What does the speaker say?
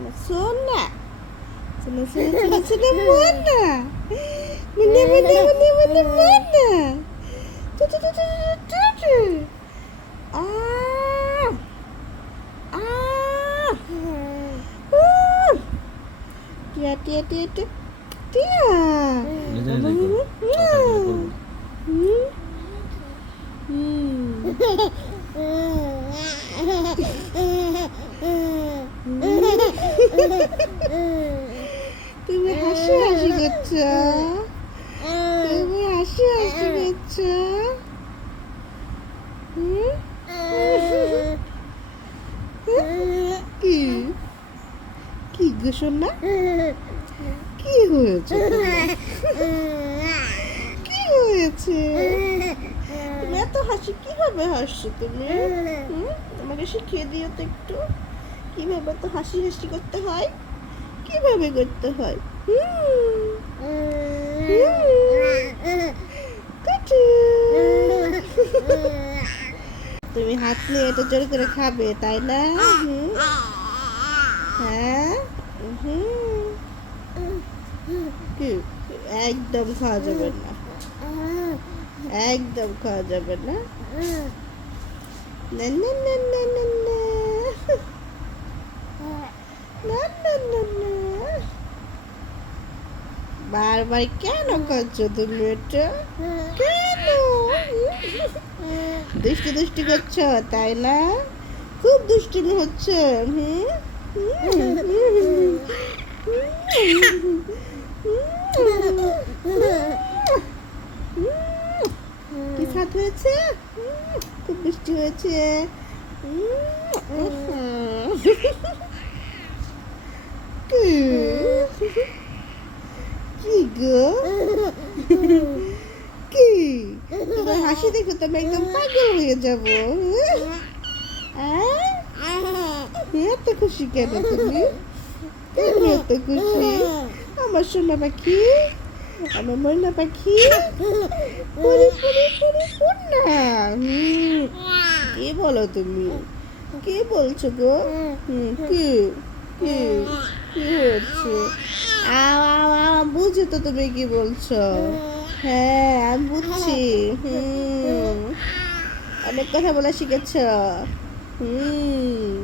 怎么说呢？怎么说？怎么说的么呢？我的我的我的我的，嘟嘟嘟嘟嘟嘟嘟，啊啊，呜，跌跌跌跌跌，嗯嗯嗯嗯，嗯。তুমি হাসি হাসি করছ। তুমি হাসি হাসি করছ। কি? কি গো কি হয়েছে কি হয়েছে? এত হাসি, কীভাবে হাসছো তুমি? আমাকে শিখিয়ে দিও তো একটু। কীভাবে তো হাসি হাসি করতে হয়? কীভাবে করতে হয়? তুমি হাত নিয়ে এটা জোর করে খাবে, তাই না? হ্যাঁ? একদম খাওয়া যাবে না। একদম খাওয়া যাবে না না না না না না। বারবার কেন করছ তুমি এটা? কেন? দুষ্টি দুষ্টি করছ তাই না? খুব দুষ্টুমি হচ্ছে। কি স্বাদ হয়েছে? খুব বৃষ্টি হয়েছে। কি? কি গো? কি? তোমার হাসি দেখো তো আমি একদম পাগল হয়ে যাব। এত খুশি কেন তুমি? এত খুশি? আমার সোনা পাখি, আমার ময়না পাখি। পরি পরি পরি পূর্ণা কি বলো তুমি? কি বলছো গো? কি? কি? কি হচ্ছে আও আও বুঝেছ তো তুমি কি বলছো? হ্যাঁ আমি বুঝছি। হুম। অনেক কথা বলা শিখেছ। হুম।